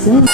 soon.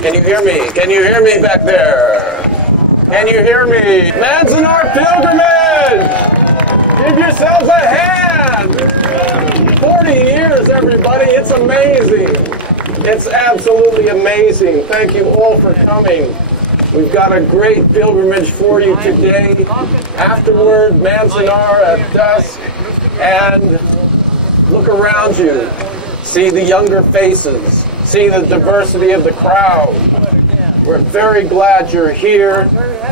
Can you hear me? Can you hear me back there? Can you hear me? Manzanar Pilgrimage! Give yourselves a hand! 40 years, everybody. It's amazing. It's absolutely amazing. Thank you all for coming. We've got a great pilgrimage for you today. Afterward, Manzanar at dusk. And look around you. See the younger faces. See the diversity of the crowd. We're very glad you're here.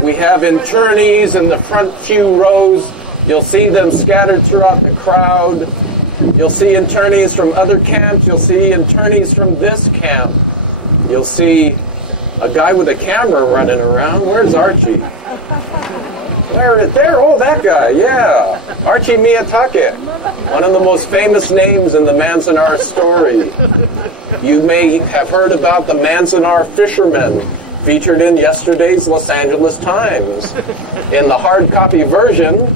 We have internees in the front few rows. You'll see them scattered throughout the crowd. You'll see internees from other camps. You'll see internees from this camp. You'll see a guy with a camera running around. Where's Archie? There, oh, that guy, yeah. Archie Miyatake, one of the most famous names in the Manzanar story. You may have heard about the Manzanar fishermen featured in yesterday's Los Angeles Times. In the hard copy version,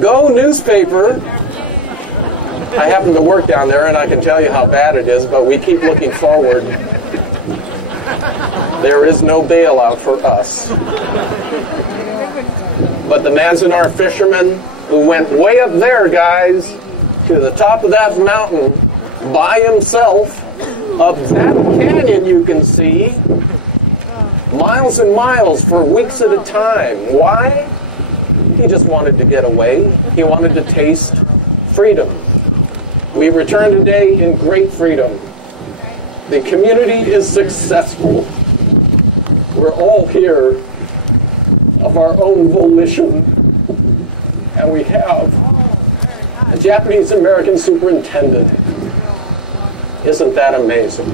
Go newspaper. I happen to work down there, and I can tell you how bad it is, but we keep looking forward. There is no bailout for us. But the Manzanar fisherman who went way up there, guys, to the top of that mountain by himself, up that canyon you can see, miles and miles for weeks at a time. Why? He just wanted to get away. He wanted to taste freedom. We return today in great freedom. The community is successful. We're all here of our own volition. And we have a Japanese-American superintendent. Isn't that amazing?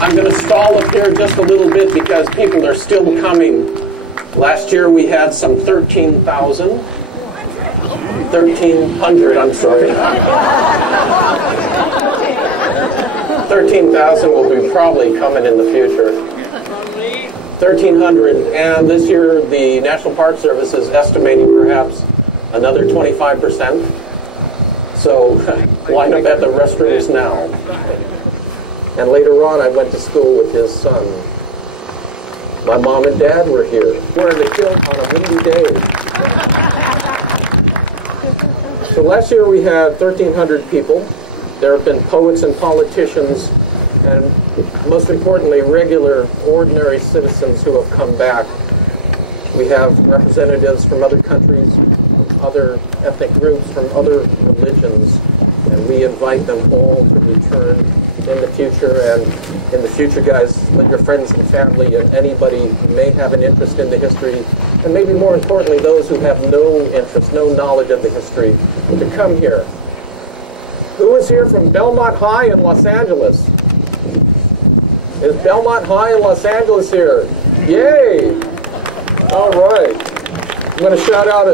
I'm going to stall up here just a little bit because people are still coming. Last year we had some 1,300, I'm sorry. 13,000 will be probably coming in the future. 1,300, and this year the National Park Service is estimating perhaps another 25%. So line up at the restrooms now. And later on I went to school with his son. My mom and dad were here. We're in the kilt on a windy day. So last year we had 1,300 people. There have been poets and politicians, and most importantly, regular, ordinary citizens who have come back. We have representatives from other countries, from other ethnic groups, from other religions, and we invite them all to return in the future. And in the future, guys, let your friends and family and anybody who may have an interest in the history, and maybe more importantly, those who have no interest, no knowledge of the history, to come here. Who is here from Belmont High in Los Angeles? Is Belmont High in Los Angeles here? Yay! All right. I'm going to shout out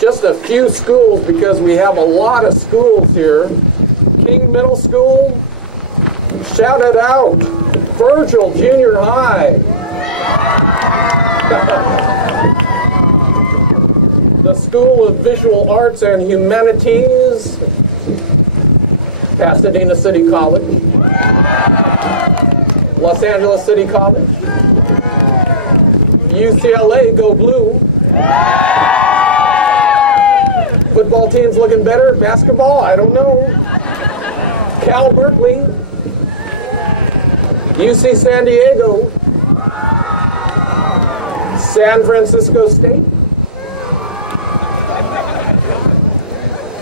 just a few schools because we have a lot of schools here. King Middle School, shout it out. Virgil Junior High. The School of Visual Arts and Humanities, Pasadena City College, Los Angeles City College, UCLA, go blue. Football team's looking better, basketball, I don't know. Cal Berkeley, UC San Diego, San Francisco State,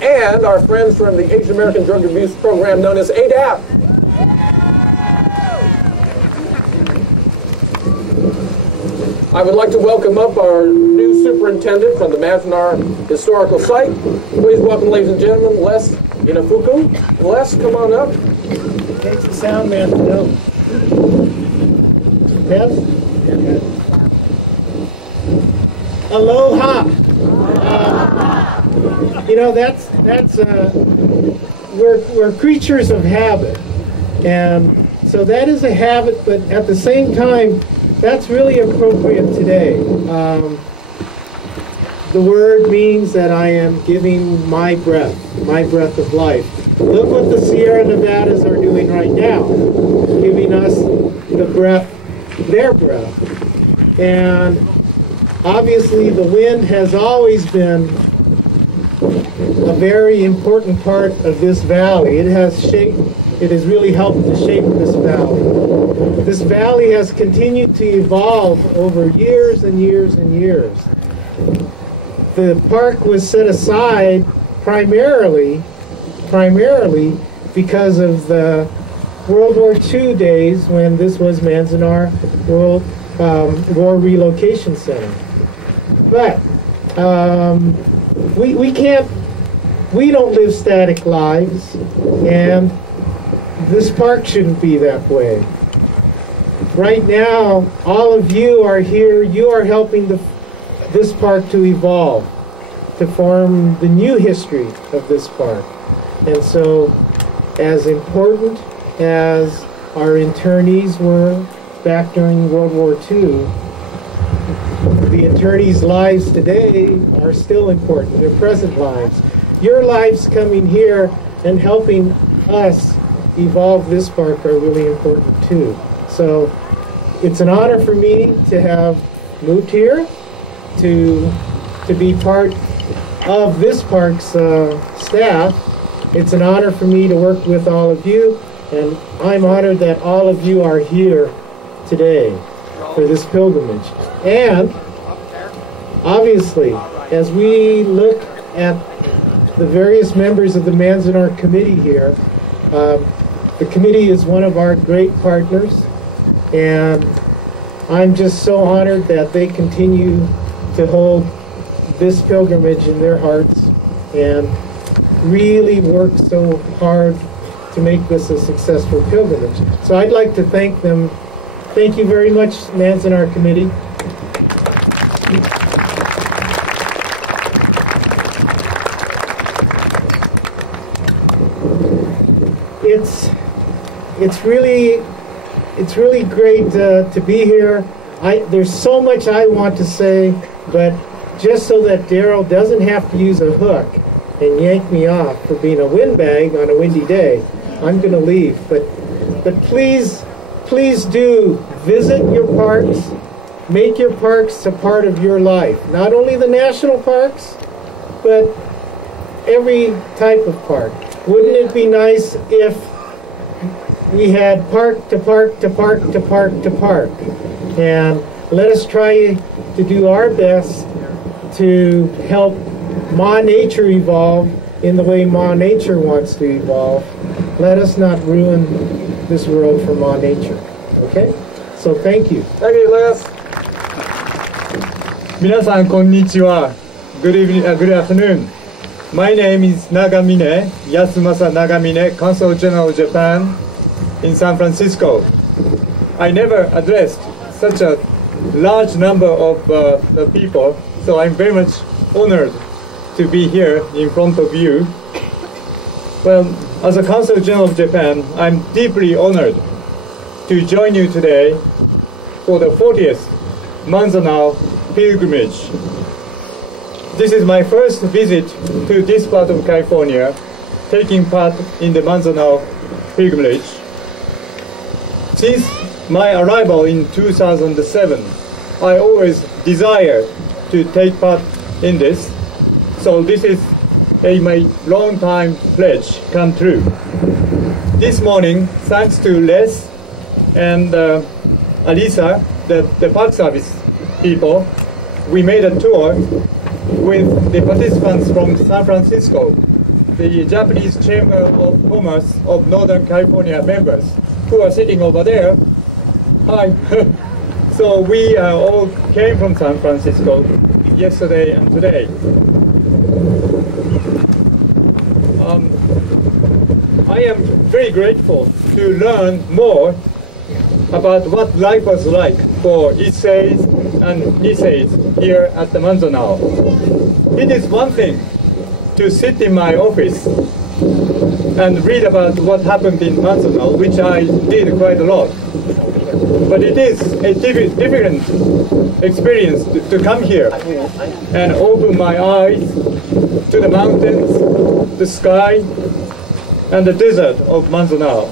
and our friends from the Asian American Drug Abuse Program known as ADAP. I would like to welcome up our new superintendent from the Manzanar Historical Site. Please welcome, ladies and gentlemen, Les Inafuku. Les, come on up. It takes the sound man to know. Yes? Aloha. You know, we're creatures of habit, and so that is a habit. But at the same time, that's really appropriate today. The word means that I am giving my breath of life. Look what the Sierra Nevadas are doing right now, giving us the breath, their breath. And obviously the wind has always been a very important part of this valley. It has really helped to shape this valley. This valley has continued to evolve over years and years and years. The park was set aside primarily because of the World War II days when this was Manzanar War Relocation Center. But we don't live static lives, and this park shouldn't be that way. Right now, all of you are here. You are helping this park to evolve, to form the new history of this park. And so, as important as our internees were back during World War II, the attorneys' lives today are still important, their present lives. Your lives coming here and helping us evolve this park are really important too. So it's an honor for me to have moved here, to be part of this park's staff. It's an honor for me to work with all of you, and I'm honored that all of you are here today for this pilgrimage. And obviously, as we look at the various members of the Manzanar Committee here, the committee is one of our great partners, and I'm just so honored that they continue to hold this pilgrimage in their hearts and really work so hard to make this a successful pilgrimage. So I'd like to thank them. Thank you very much, Manzanar Committee. It's really great to be here. There's so much I want to say, but just so that Daryl doesn't have to use a hook and yank me off for being a windbag on a windy day, I'm going to leave. But please do visit your parks. Make your parks a part of your life. Not only the national parks, but every type of park. Wouldn't it be nice if we had park to park to park to park to park? And let us try to do our best to help Ma Nature evolve in the way Ma Nature wants to evolve. Let us not ruin this world for Ma Nature. Okay? So thank you. Thank you, Les. 皆さんこんにちは。Good evening, good afternoon. My name is Nagamine, Yasumasa Nagamine, Consul General of Japan in San Francisco. I never addressed such a large number of people, so I'm very much honored to be here in front of you. Well, as a Consul General of Japan, I'm deeply honored to join you today for the 40th Manzanar Pilgrimage. This is my first visit to this part of California, taking part in the Manzanar Pilgrimage. Since my arrival in 2007, I always desired to take part in this, so this is my long-time pledge come true. This morning, thanks to Les and Alisa, the park service people, we made a tour with the participants from San Francisco, the Japanese Chamber of Commerce of Northern California members, who are sitting over there. Hi. So we all came from San Francisco yesterday and today. I am very grateful to learn more about what life was like for Isseis and Niseis here at the Manzanar. It is one thing to sit in my office and read about what happened in Manzanar, which I did quite a lot. But it is a different experience to come here and open my eyes to the mountains, the sky, and the desert of Manzanar.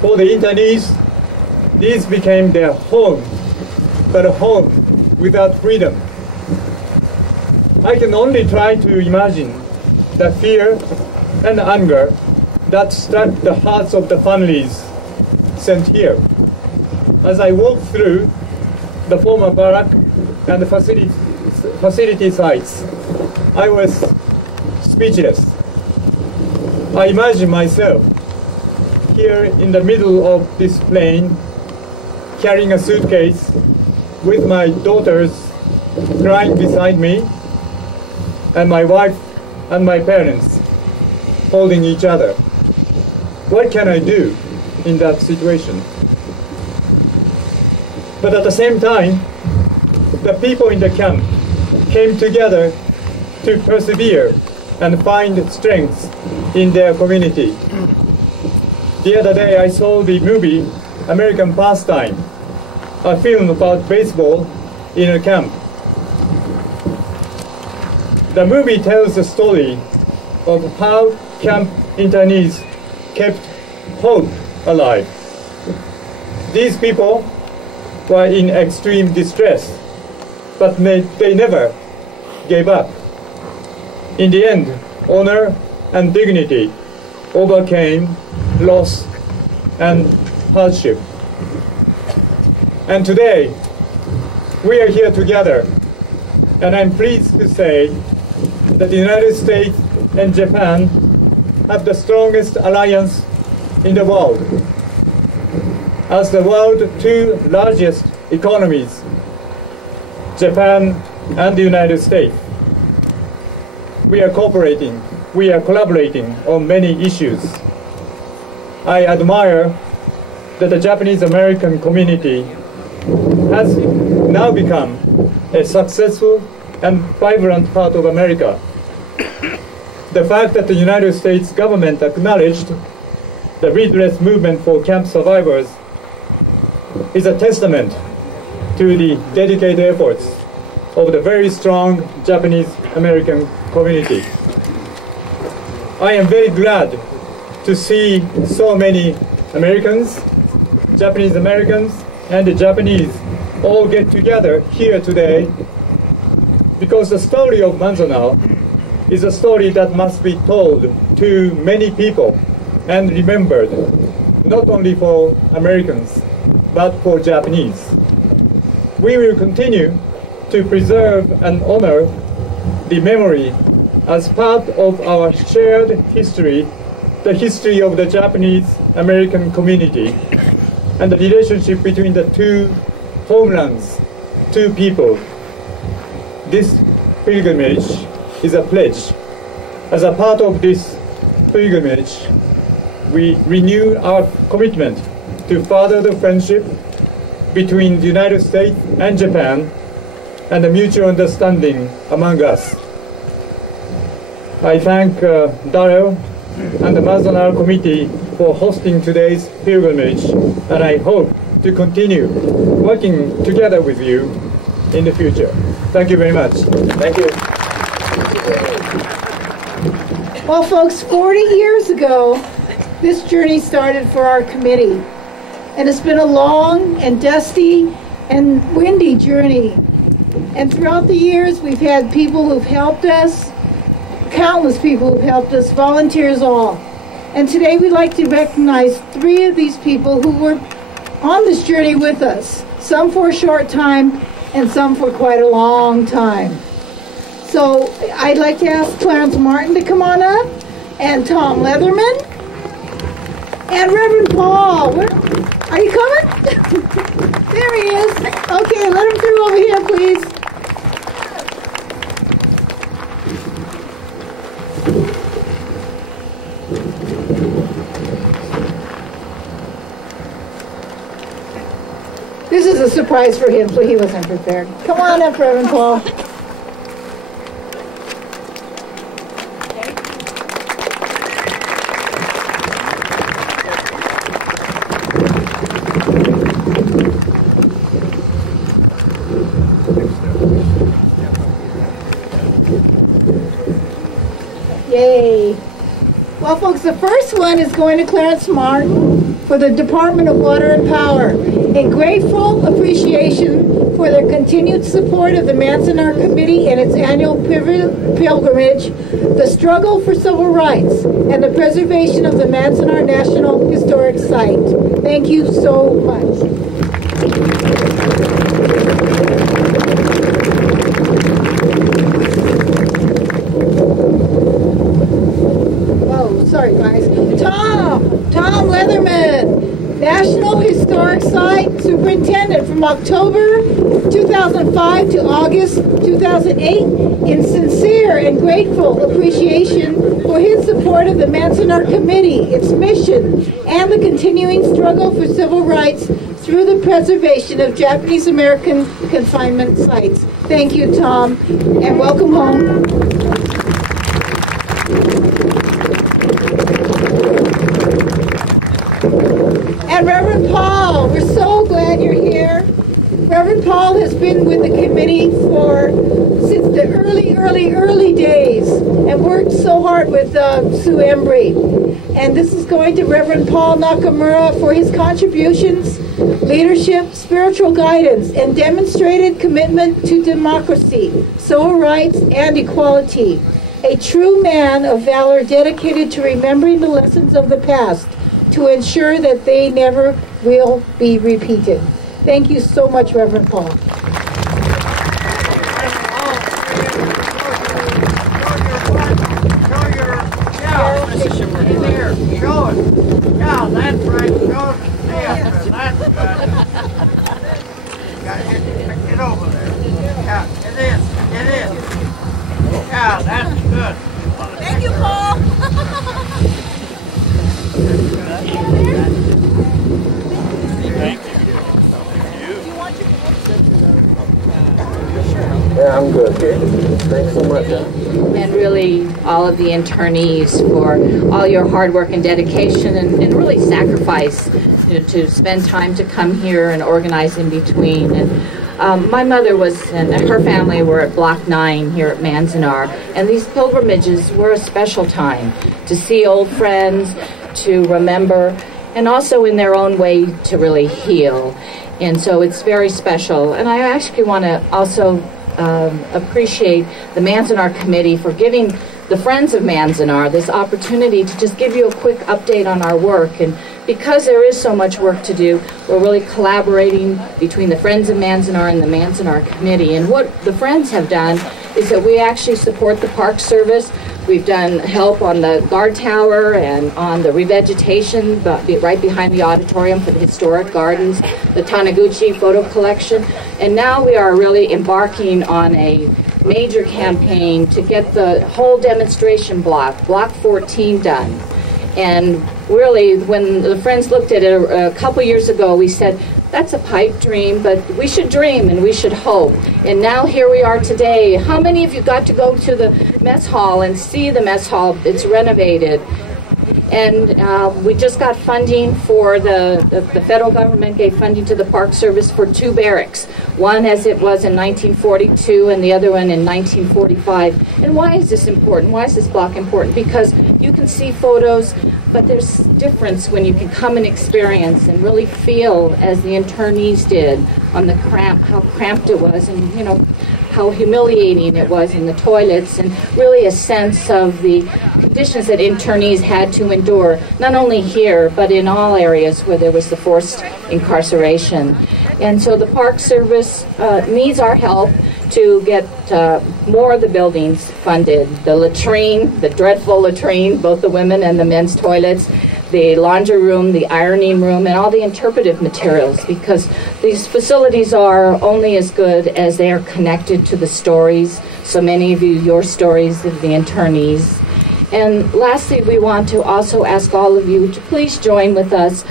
For the internees, these became their home, but a home without freedom. I can only try to imagine the fear and anger that struck the hearts of the families sent here. As I walked through the former barrack and the facility sites, I was speechless. I imagine myself here in the middle of this plain, carrying a suitcase with my daughters crying beside me, and my wife and my parents holding each other. What can I do in that situation? But at the same time, the people in the camp came together to persevere and find strength in their community. The other day I saw the movie American Pastime a film about baseball in a camp. The movie tells the story of how camp internees kept hope alive. These people were in extreme distress, but they never gave up. In the end, honor and dignity overcame loss and hardship. And today, we are here together, and I'm pleased to say that the United States and Japan have the strongest alliance in the world. As the world's two largest economies, Japan and the United States, we are cooperating, we are collaborating on many issues. I admire that the Japanese-American community has now become a successful and vibrant part of America. The fact that the United States government acknowledged the redress movement for camp survivors is a testament to the dedicated efforts of the very strong Japanese-American community. I am very glad to see so many Americans, Japanese Americans, and the Japanese all get together here today, because the story of Manzanar is a story that must be told to many people and remembered, not only for Americans, but for Japanese. We will continue to preserve and honor the memory as part of our shared history, the history of the Japanese-American community, and the relationship between the two homelands, two people. This pilgrimage is a pledge. As a part of this pilgrimage, we renew our commitment to further the friendship between the United States and Japan and the mutual understanding among us. I thank Daryl and the Manzanar Committee for hosting today's pilgrimage, and I hope to continue working together with you in the future. Thank you very much. Thank you. Well, folks, 40 years ago, this journey started for our committee. And it's been a long and dusty and windy journey. And throughout the years, we've had people who've helped us, countless people who've helped us, volunteers all. And today we'd like to recognize 3 of these people who were on this journey with us, some for a short time and some for quite a long time. So I'd like to ask Clarence Martin to come on up, and Tom Leatherman, and Reverend Paul. Are you coming? There he is. Okay, let him through over here, please. This is a surprise for him, so he wasn't prepared. Come on up, Reverend Paul. Yay. Well, folks, the first one is going to Clarence Martin for the Department of Water and Power. A grateful appreciation for their continued support of the Manzanar Committee and its annual pilgrimage, the struggle for civil rights, and the preservation of the Manzanar National Historic Site. Thank you so much. Sorry, guys. Tom Leatherman, National Historic Site Superintendent from October 2005 to August 2008, in sincere and grateful appreciation for his support of the Manzanar Committee, its mission, and the continuing struggle for civil rights through the preservation of Japanese American confinement sites. Thank you, Tom, and welcome home. And Reverend Paul, we're so glad you're here. Reverend Paul has been with the committee since the early days and worked so hard with Sue Embrey. And this is going to Reverend Paul Nakamura for his contributions, leadership, spiritual guidance, and demonstrated commitment to democracy, civil rights, and equality. A true man of valor dedicated to remembering the lessons of the past to ensure that they never will be repeated. Thank you so much, Reverend Paul. That's right. That's good. Get over there. Yeah, it is. Yeah, that's good. Thank you, Paul. Yeah, I'm good. Okay. Thanks so much. And really all of the internees for all your hard work and dedication and really sacrifice, to spend time to come here and organize in between. And my mother and her family were at Block 9 here at Manzanar, and these pilgrimages were a special time to see old friends, to remember, and also in their own way to really heal. And so it's very special. And I actually want to also appreciate the Manzanar Committee for giving the Friends of Manzanar this opportunity to just give you a quick update on our work. And because there is so much work to do, we're really collaborating between the Friends of Manzanar and the Manzanar Committee. And what the Friends have done is that we actually support the Park Service. We've done help on the guard tower and on the revegetation right behind the auditorium for the historic gardens, the Taniguchi photo collection. And now we are really embarking on a major campaign to get the whole demonstration block 14, done. And really, when the Friends looked at it a couple years ago, we said, that's a pipe dream, but we should dream and we should hope. And now here we are today. How many of you got to go to the mess hall and see the mess hall? It's renovated. And we just got funding for the federal government gave funding to the Park Service for 2 barracks. One as it was in 1942 and the other one in 1945. And why is this important? Why is this block important? Because you can see photos, but there's difference when you can come and experience and really feel, as the internees did, on the how cramped it was, and how humiliating it was in the toilets, and really a sense of the conditions that internees had to endure, not only here, but in all areas where there was the forced incarceration. And so the Park Service needs our help to get more of the buildings funded. The latrine, the dreadful latrine, both the women and the men's toilets, the laundry room, the ironing room, and all the interpretive materials, because these facilities are only as good as they are connected to the stories. So many of you, your stories of the internees. And lastly, we want to also ask all of you to please join with us.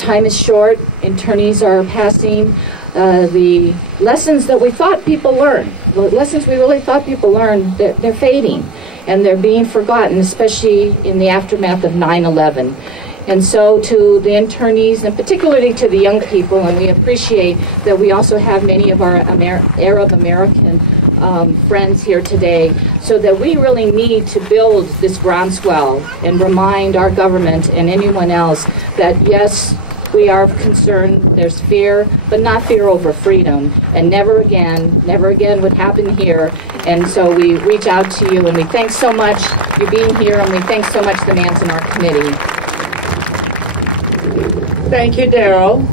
Time is short. Internees are passing the lessons that we thought people learned. The lessons we really thought people learned, they're fading. And they're being forgotten, especially in the aftermath of 9/11. And so to the internees, and particularly to the young people, and we appreciate that we also have many of our Arab American friends here today, so that we really need to build this groundswell and remind our government and anyone else that yes, we are concerned, there's fear, but not fear over freedom. And never again would happen here. And so we reach out to you, and we thank so much you being here, and we thank so much the Manzanar Committee. Thank you, Daryl.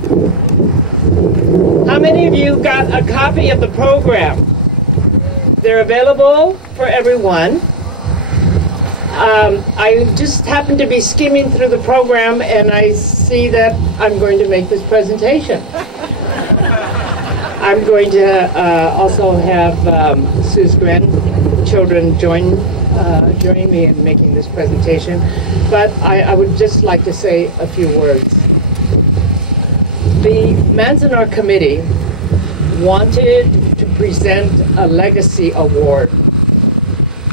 How many of you got a copy of the program? They're available for everyone. I just happened to be skimming through the program, and I see that I'm going to make this presentation. I'm going to also have Sue's grandchildren join me in making this presentation, but I would just like to say a few words. The Manzanar Committee wanted to present a legacy award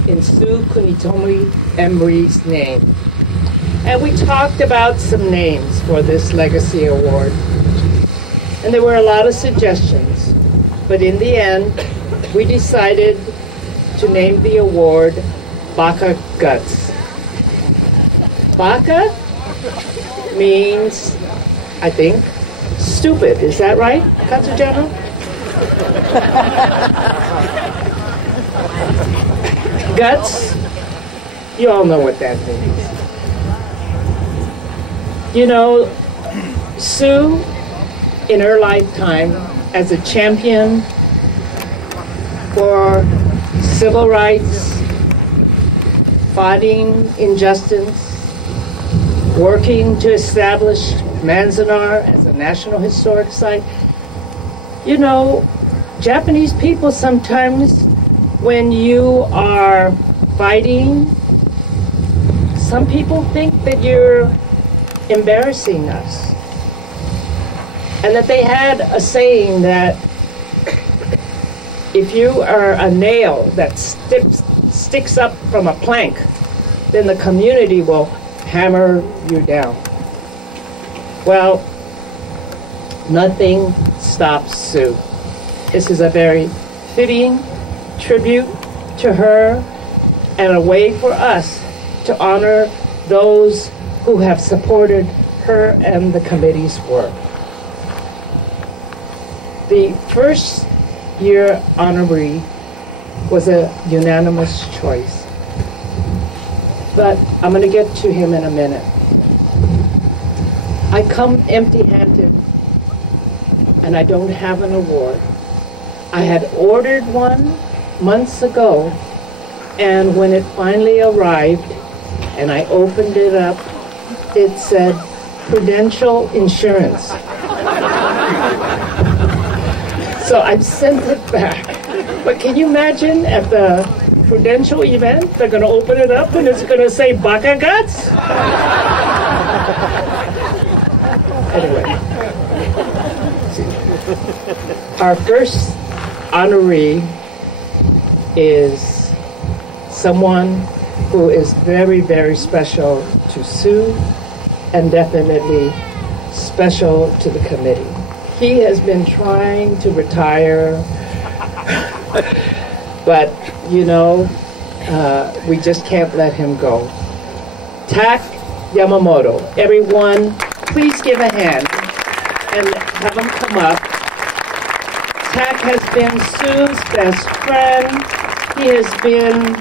in Sue Kunitomi Embrey's name. And we talked about some names for this legacy award. And there were a lot of suggestions. But in the end, we decided to name the award Baka Guts. Baka means, I think, stupid. Is that right, Katsujano? Guts, you all know what that means. You know, Sue, in her lifetime, as a champion for civil rights, fighting injustice, working to establish Manzanar as a National Historic Site. You know, Japanese people sometimes, when you are fighting, some people think that you're embarrassing us. And that they had a saying that if you are a nail that sticks up from a plank, then the community will hammer you down. Well, nothing stops Sue. This is a very fitting tribute to her and a way for us to honor those who have supported her and the committee's work. The first year honoree was a unanimous choice. But I'm going to get to him in a minute. I come empty-handed, and I don't have an award. I had ordered one months ago, and when it finally arrived, and I opened it up, it said Prudential Insurance. So I sent it back. But can you imagine at the Prudential event, they're going to open it up and it's going to say Baka Guts? Anyway. Our first honoree is someone who is very, very special to Sue and definitely special to the committee. He has been trying to retire, but, you know, we just can't let him go. Tak Yamamoto. Everyone, please give a hand and have him come up. Tak has been Sue's best friend. He has been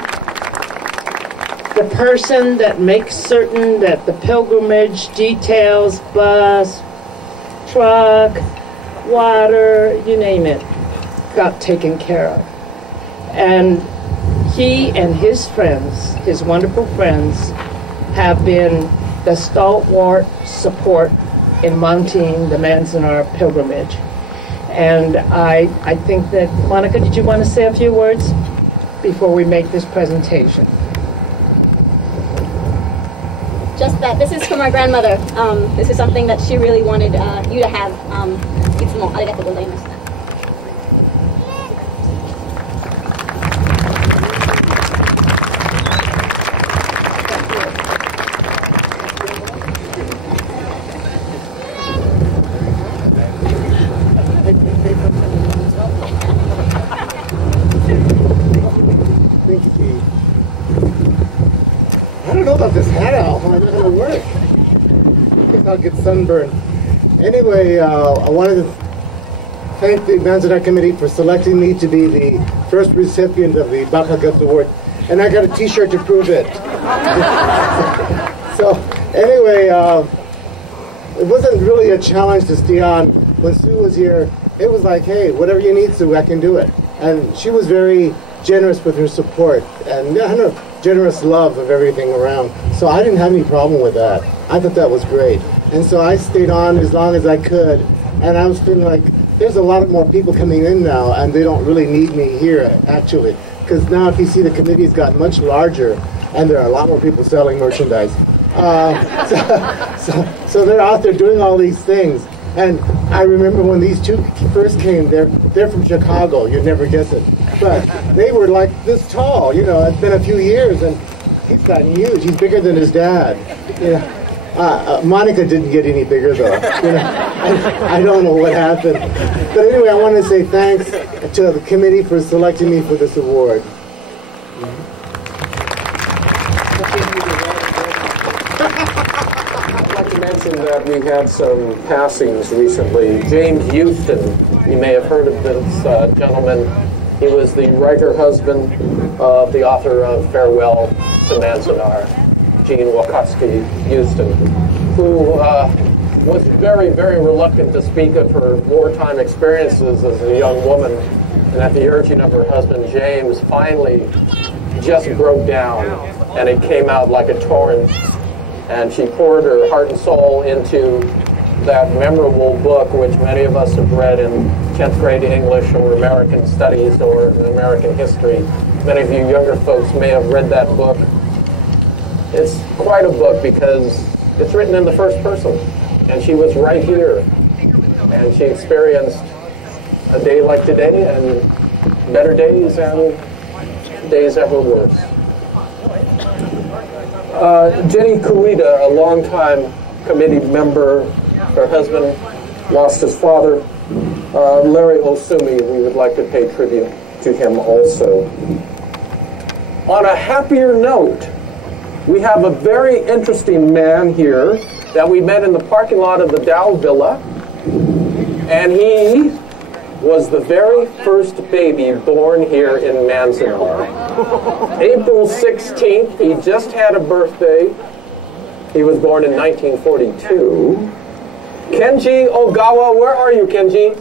the person that makes certain that the pilgrimage details, bus, truck, water, you name it, got taken care of. And he and his friends, his wonderful friends, have been the stalwart support in mounting the Manzanar Pilgrimage. And I think that, Monica, did you want to say a few words before we make this presentation? Just that this is from our grandmother. This is something that she really wanted you to have. いつもありがとうございました。Thank you, Pete. I don't know about this hat off. How is it going to work? I think I'll get sunburned. Anyway, I wanted to thank the Manzanar Committee for selecting me to be the first recipient of the Baka Guts Award. And I got a t-shirt to prove it. So, anyway, it wasn't really a challenge to stay on. When Sue was here, it was like, hey, whatever you need, Sue, I can do it. And she was very generous with her support and had a generous love of everything around. So I didn't have any problem with that. I thought that was great. And so I stayed on as long as I could. And I was feeling like there's a lot more people coming in now and they don't really need me here, actually. Because now if you see the committee's gotten much larger and there are a lot more people selling merchandise. So they're out there doing all these things. And I remember when these two first came, they're from Chicago, you'd never guess it. But they were like this tall, you know, it's been a few years and he's gotten huge. He's bigger than his dad. You know? Monica didn't get any bigger, though. You know, I don't know what happened. But anyway, I want to say thanks to the committee for selecting me for this award. I'd like to mention that we had some passings recently. James Houston, you may have heard of this gentleman. He was the writer husband of the author of Farewell to Manzanar, Jean Wakabayashi Houston, who was very, very reluctant to speak of her wartime experiences as a young woman, and at the urging of her husband James, finally just broke down, and it came out like a torrent, and she poured her heart and soul into that memorable book, which many of us have read in 10th grade English or American Studies or American History. Many of you younger folks may have read that book. It's quite a book because it's written in the first person, and she was right here, and she experienced a day like today and better days and days ever worse. Jenny Kuida, a longtime committee member, her husband lost his father. Larry Osumi, we would like to pay tribute to him also. On a happier note, we have a very interesting man here that we met in the parking lot of the Dow Villa, and he was the very first baby born here in Manzanar. April 16th, he just had a birthday. He was born in 1942. Kenji Ogawa, where are you, Kenji?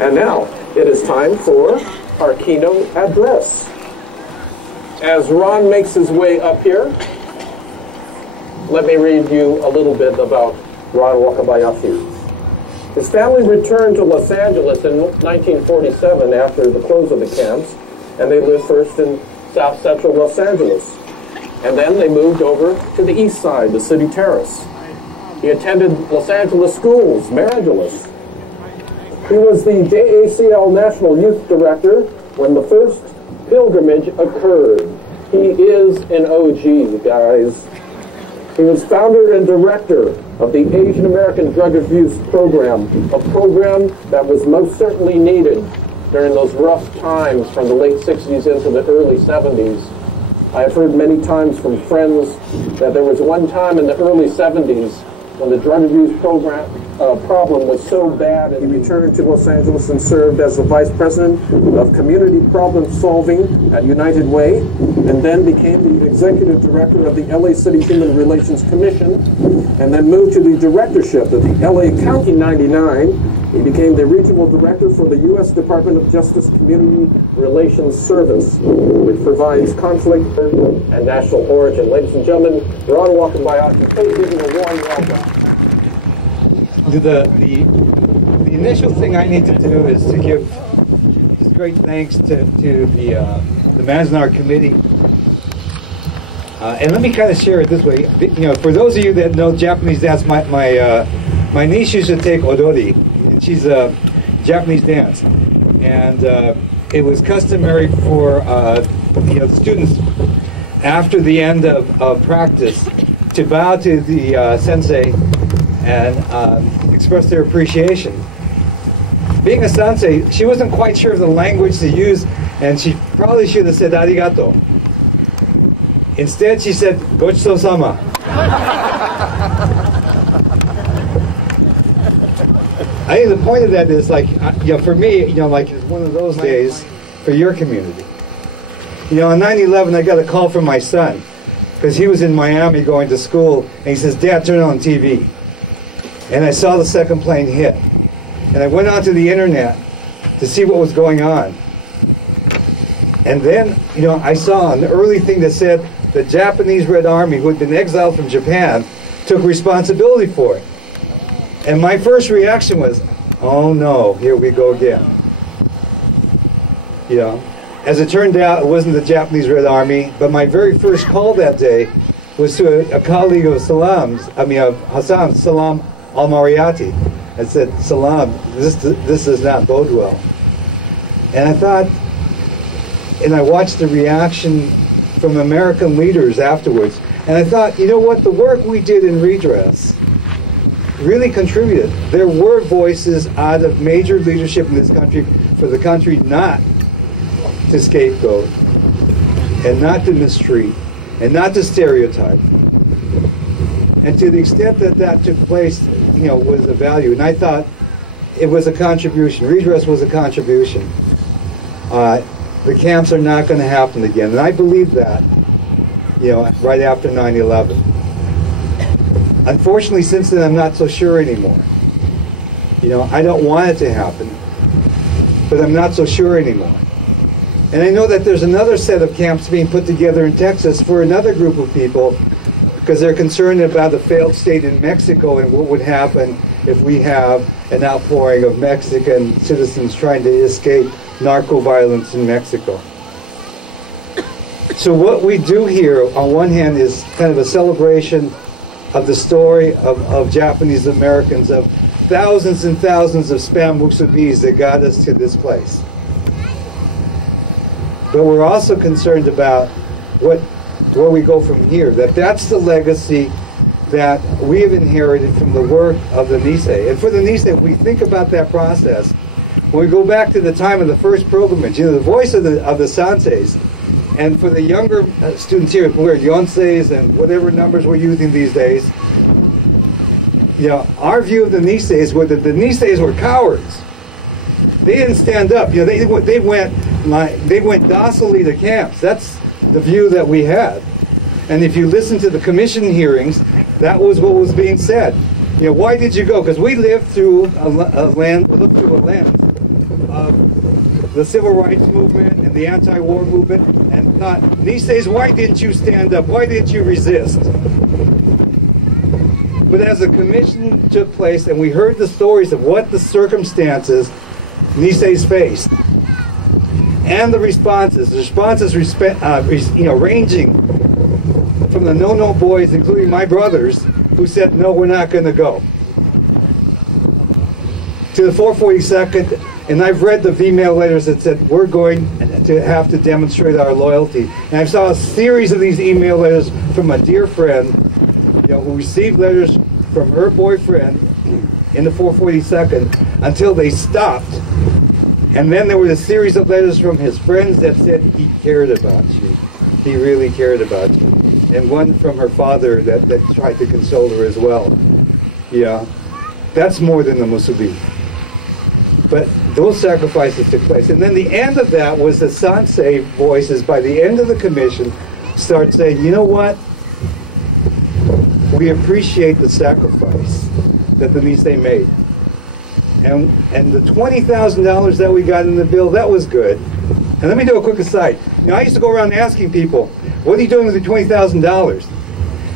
And now, it is time for our keynote address. As Ron makes his way up here, let me read you a little bit about Ron Wakabayashi. His family returned to Los Angeles in 1947 after the close of the camps, and they lived first in South Central Los Angeles. And then they moved over to the east side, the City Terrace. He attended Los Angeles schools, Marangeles. He was the JACL National Youth Director when the first pilgrimage occurred. He is an OG, guys. He was founder and director of the Asian American Drug Abuse Program, a program that was most certainly needed during those rough times from the late 60s into the early 70s. I have heard many times from friends that there was one time in the early 70s when the drug abuse problem was so bad, and he returned to Los Angeles and served as the Vice President of Community Problem Solving at United Way, and then became the Executive Director of the LA City Human Relations Commission, and then moved to the directorship of the LA County 99. He became the Regional Director for the U.S. Department of Justice Community Relations Service, which provides conflict and national origin. Ladies and gentlemen, Ron Wakabayashi, please give him a warm welcome. The initial thing I need to do is to give just great thanks to the Manzanar Committee. And let me kind of share it this way. You know, for those of you that know Japanese dance, my niece used to take odori. She's a Japanese dance, and it was customary for the students after the end of practice to bow to the sensei and express their appreciation. Being a sensei, she wasn't quite sure of the language to use, and she probably should have said arigato. Instead, she said gochiso-sama. I think the point of that is, like, for me, like, it's one of those days for your community. On 9/11, I got a call from my son because he was in Miami going to school, and he says, "Dad, turn on TV." And I saw the second plane hit, and I went onto the internet to see what was going on. And then, I saw an early thing that said the Japanese Red Army, who had been exiled from Japan, took responsibility for it. And my first reaction was, oh no, here we go again. As it turned out, it wasn't the Japanese Red Army, but my very first call that day was to a colleague of Hassan, Salam al-Mariyati. I said, Salam, this does not bode well. And I thought, and I watched the reaction from American leaders afterwards. And I thought, you know what, the work we did in redress really contributed. There were voices out of major leadership in this country for the country not to scapegoat and not to mistreat and not to stereotype. And to the extent that that took place, you know, was a value. And I thought it was a contribution. Redress was a contribution. The camps are not going to happen again. And I believe that, you know, right after 9/11. Unfortunately, since then, I'm not so sure anymore. You know, I don't want it to happen, but I'm not so sure anymore. And I know that there's another set of camps being put together in Texas for another group of people because they're concerned about the failed state in Mexico and what would happen if we have an outpouring of Mexican citizens trying to escape narco violence in Mexico. So what we do here, on one hand, is kind of a celebration of the story of Japanese Americans, of thousands and thousands of spam musubis that got us to this place. But we're also concerned about where we go from here, that's the legacy that we have inherited from the work of the Nisei. And for the Nisei, if we think about that process, when we go back to the time of the first pilgrimage, you know, the voice of the Sanseis, and for the younger students here who are Yonseis and whatever numbers we're using these days, you know, our view of the Niseis was that the Niseis were cowards. They didn't stand up. You know, they went docilely to camps. That's the view that we had. And if you listen to the commission hearings, that was what was being said. You know, why did you go? Because we lived through a lens of the civil rights movement and the anti-war movement, and thought, Niseis, why didn't you stand up? Why didn't you resist? But as the commission took place and we heard the stories of what the circumstances Niseis faced, and the responses ranging from the no-no boys, including my brothers, who said, no, we're not going to go, to the 442nd, and I've read the email letters that said, we're going to have to demonstrate our loyalty. And I saw a series of these email letters from a dear friend, you know, who received letters from her boyfriend in the 442nd until they stopped. And then there was a series of letters from his friends that said he cared about you. He really cared about you. And one from her father that tried to console her as well. Yeah, that's more than the musubi. But those sacrifices took place. And then the end of that was the Sansei voices, by the end of the commission, start saying, you know what? We appreciate the sacrifice that the Nisei made. And the $20,000 that we got in the bill, that was good. And let me do a quick aside. You know, I used to go around asking people, what are you doing with the $20,000?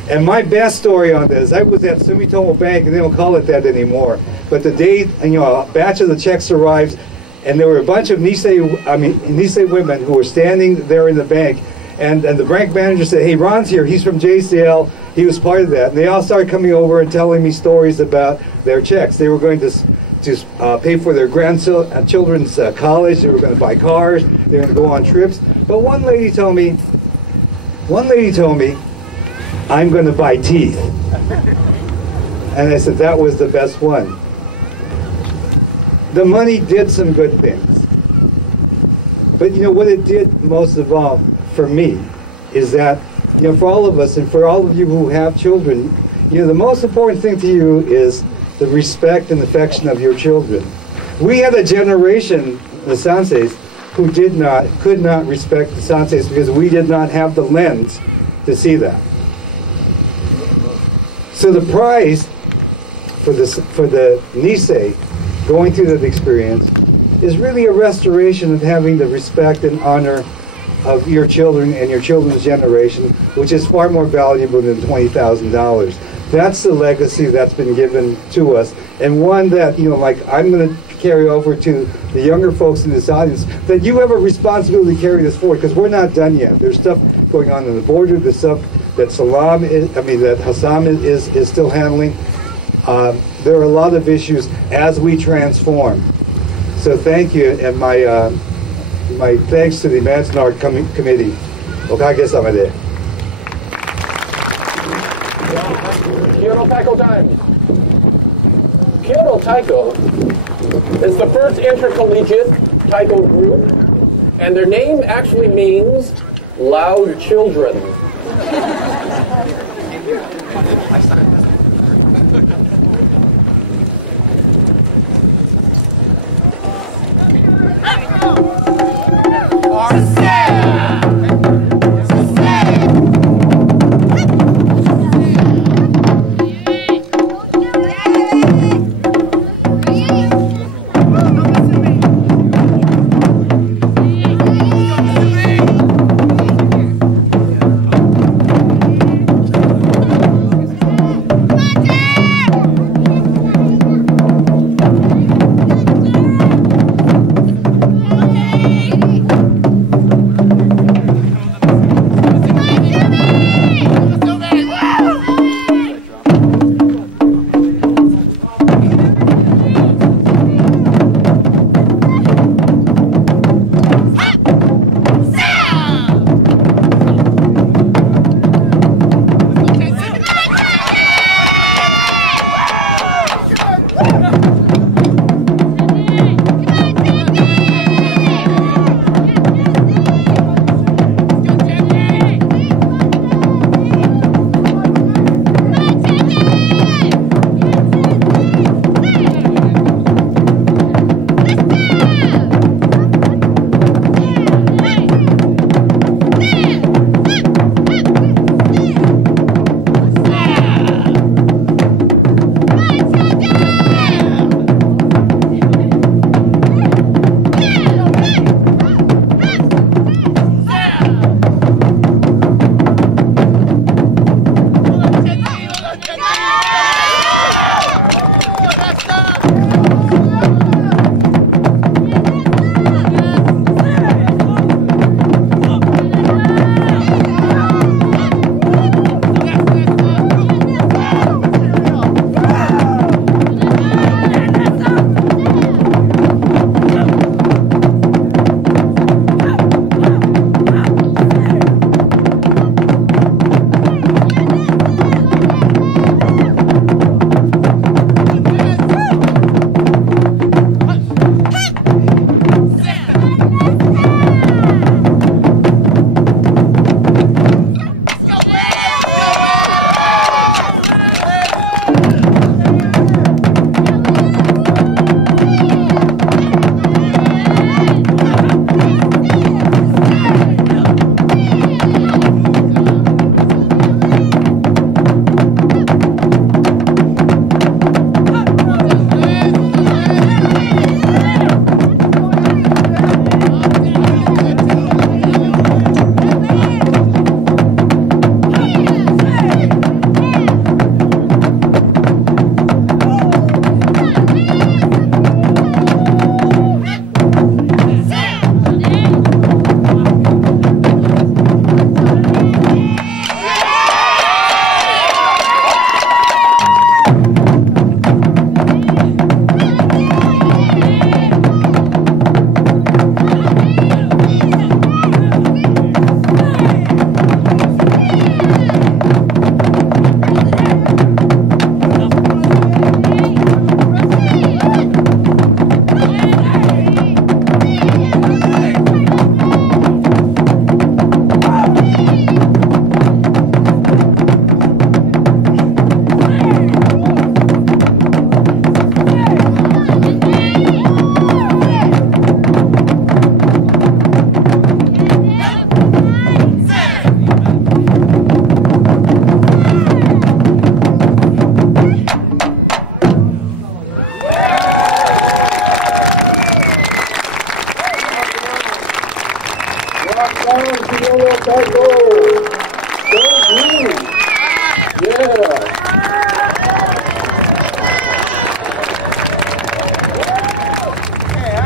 And my best story on this, I was at Sumitomo Bank, and they don't call it that anymore. But the day, you know, a batch of the checks arrived, and there were a bunch of Nisei women who were standing there in the bank, and the bank manager said, hey, Ron's here, he's from JCL, he was part of that. And they all started coming over and telling me stories about their checks. They were going to pay for their grandchildren's college, they were going to buy cars, they were going to go on trips. But one lady told me, I'm going to buy teeth. And I said, that was the best one. The money did some good things. But you know what it did most of all for me is that, you know, for all of us and for all of you who have children, you know, the most important thing to you is the respect and affection of your children. We had a generation, the Sanseis, who could not respect the Sanseis because we did not have the lens to see that. So the prize for the Nisei going through that experience is really a restoration of having the respect and honor of your children and your children's generation, which is far more valuable than $20,000. That's the legacy that's been given to us, and one that, you know, like I'm going to carry over to the younger folks in this audience, that you have a responsibility to carry this forward, because we're not done yet. There's stuff going on in the border, there's stuff that Hassam is still handling. There are a lot of issues as we transform. So thank you, and my thanks to the Manzanar Committee おかげさまで。Kyodo Taiko time. Kyodo Taiko is the first intercollegiate taiko group, and their name actually means loud children.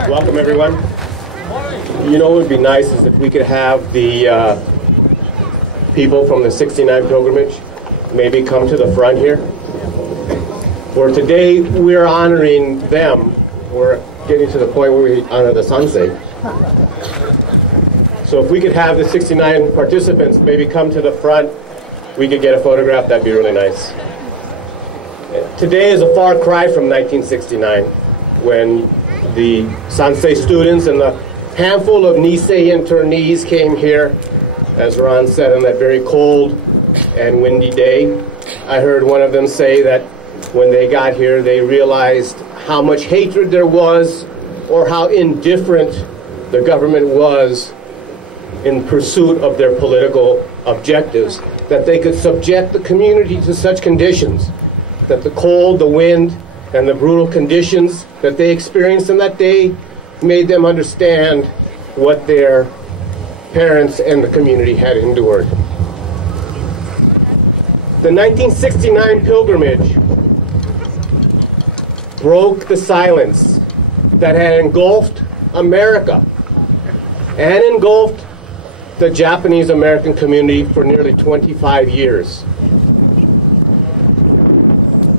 Welcome, everyone. You know what would be nice is if we could have the people from the 69 pilgrimage maybe come to the front here. For today, we're honoring them. We're getting to the point where we honor the Sansei. So if we could have the 69 participants maybe come to the front, we could get a photograph, that'd be really nice. Today is a far cry from 1969, when the Sansei students and the handful of Nisei internees came here, as Ron said, on that very cold and windy day. I heard one of them say that when they got here, they realized how much hatred there was, or how indifferent the government was in pursuit of their political objectives, that they could subject the community to such conditions, that the cold, the wind, and the brutal conditions that they experienced on that day made them understand what their parents and the community had endured. The 1969 pilgrimage broke the silence that had engulfed America and engulfed the Japanese American community for nearly 25 years.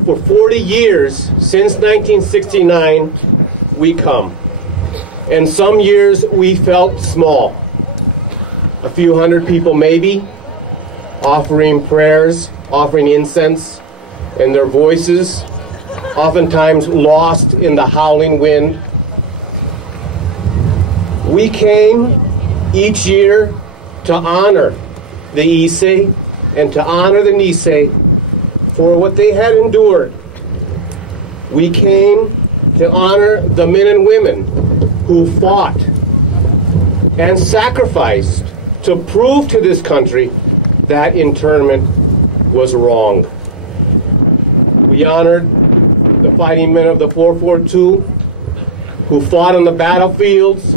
For 40 years, since 1969, we come. And some years we felt small. A few hundred people maybe, offering prayers, offering incense, and their voices, oftentimes lost in the howling wind. We came each year to honor the Issei and to honor the Nisei for what they had endured. We came to honor the men and women who fought and sacrificed to prove to this country that internment was wrong. We honored the fighting men of the 442 who fought on the battlefields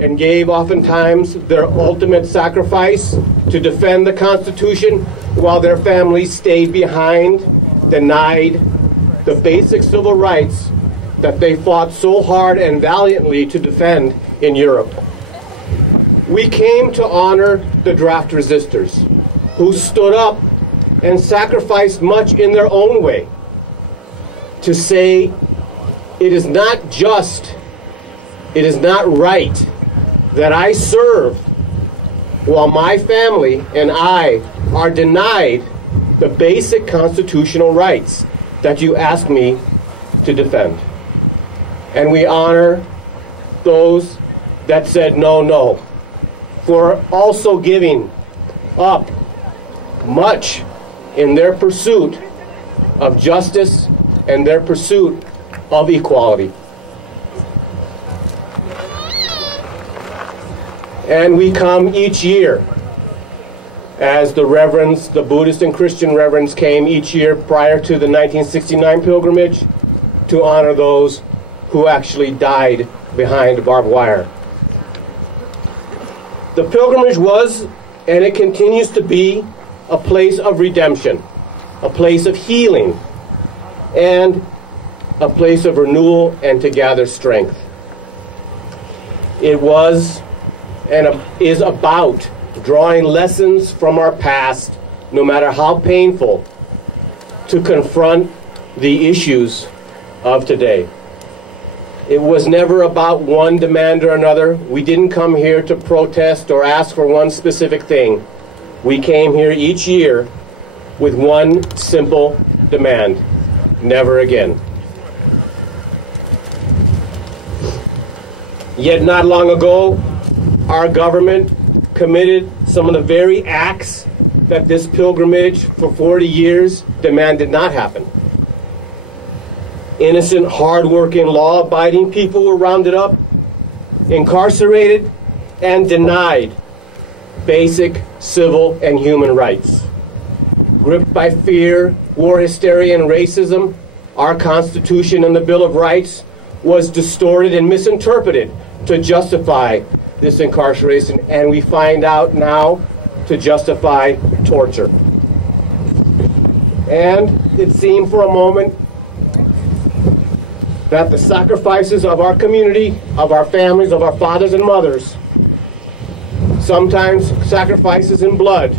and gave oftentimes their ultimate sacrifice to defend the Constitution, while their families stayed behind, denied the basic civil rights that they fought so hard and valiantly to defend in Europe. We came to honor the draft resistors who stood up and sacrificed much in their own way to say it is not just, it is not right that I serve while my family and I are denied the basic constitutional rights that you ask me to defend. And we honor those that said no, no, for also giving up much in their pursuit of justice and their pursuit of equality. And we come each year, as the reverends, the Buddhist and Christian reverends came each year prior to the 1969 pilgrimage to honor those who actually died behind barbed wire. The pilgrimage was, and it continues to be, a place of redemption, a place of healing, and a place of renewal and to gather strength. It was and is about drawing lessons from our past, no matter how painful, to confront the issues of today. It was never about one demand or another. We didn't come here to protest or ask for one specific thing. We came here each year with one simple demand: never again. Yet not long ago, our government committed some of the very acts that this pilgrimage for 40 years demanded not happen. Innocent, hard-working, law-abiding people were rounded up, incarcerated, and denied basic civil and human rights. Gripped by fear, war hysteria, and racism, our Constitution and the Bill of Rights was distorted and misinterpreted to justify this incarceration, and we find out now to justify torture. And it seemed for a moment that the sacrifices of our community, of our families, of our fathers and mothers, sometimes sacrifices in blood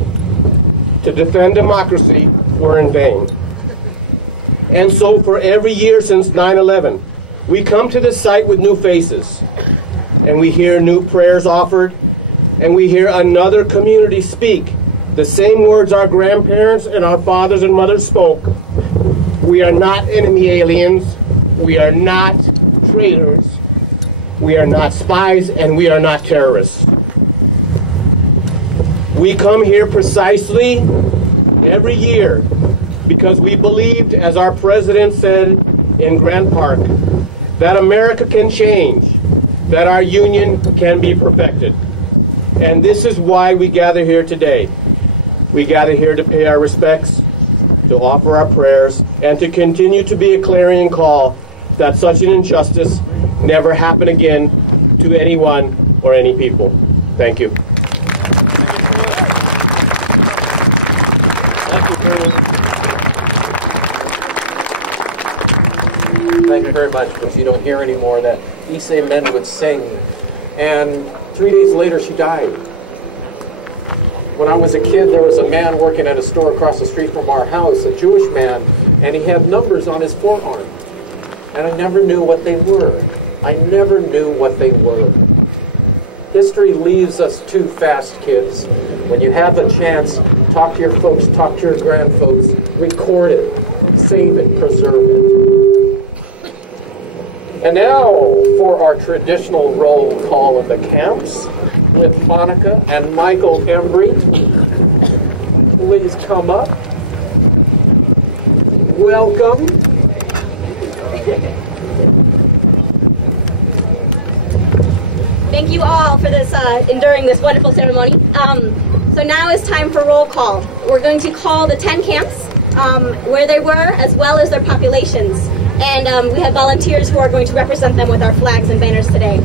to defend democracy, were in vain. And so for every year since 9/11, we come to this site with new faces, and we hear new prayers offered, and we hear another community speak the same words our grandparents and our fathers and mothers spoke. We are not enemy aliens. We are not traitors. We are not spies, and we are not terrorists. We come here precisely every year because we believed, as our president said in Grant Park, that America can change, that our union can be perfected. And this is why we gather here today. We gather here to pay our respects, to offer our prayers, and to continue to be a clarion call that such an injustice never happen again to anyone or any people. Thank you. Thank you, Colonel. Thank you very much, because you don't hear anymore that Issei men would sing. And 3 days later, she died. When I was a kid, there was a man working at a store across the street from our house, a Jewish man, and he had numbers on his forearm. And I never knew what they were. I never knew what they were. History leaves us too fast, kids. When you have a chance, talk to your folks, talk to your grandfolks, record it, save it, preserve it. And now for our traditional roll call of the camps with Monica and Michael Embrey. Please come up. Welcome. Thank you all for this, enduring this wonderful ceremony. So now it's time for roll call. We're going to call the 10 camps, where they were, as well as their populations. And we have volunteers who are going to represent them with our flags and banners today.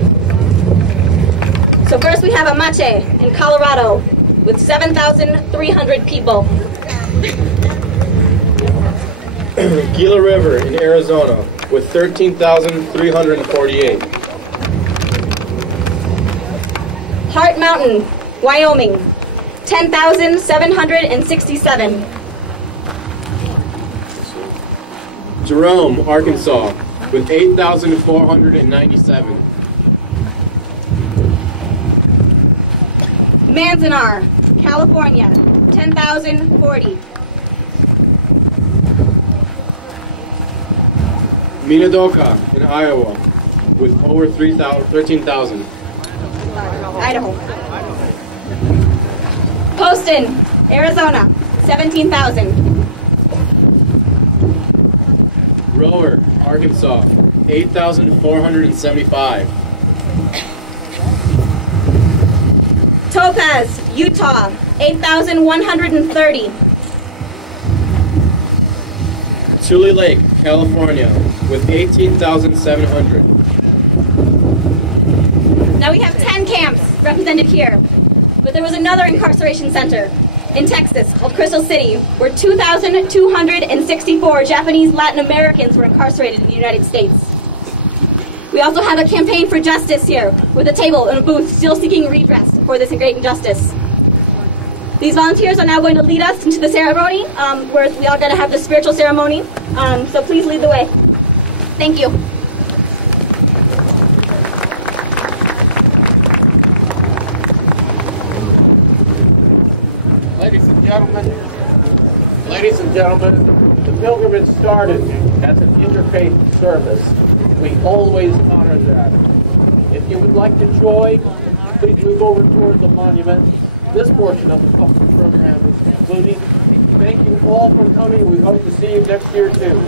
So first we have Amache in Colorado with 7,300 people. Gila River in Arizona with 13,348. Heart Mountain, Wyoming, 10,767. Jerome, Arkansas with 8,497. Manzanar, California, 10,040. Minidoka in Iowa with over 13,000. Idaho. Poston, Arizona, 17,000. Rower, Arkansas, 8,475. Topaz, Utah, 8,130. Tule Lake, California, with 18,700. Now we have 10 camps represented here, but there was another incarceration center in Texas called Crystal City, where 2,264 Japanese Latin Americans were incarcerated in the United States. We also have a campaign for justice here, with a table and a booth still seeking redress for this great injustice. These volunteers are now going to lead us into the ceremony, where we are going to have the spiritual ceremony. So please lead the way. Thank you. Ladies and gentlemen, the pilgrimage started as an interfaith service. We always honor that. If you would like to join, please move over towards the monument. This portion of the public program is concluding. Thank you all for coming. We hope to see you next year too.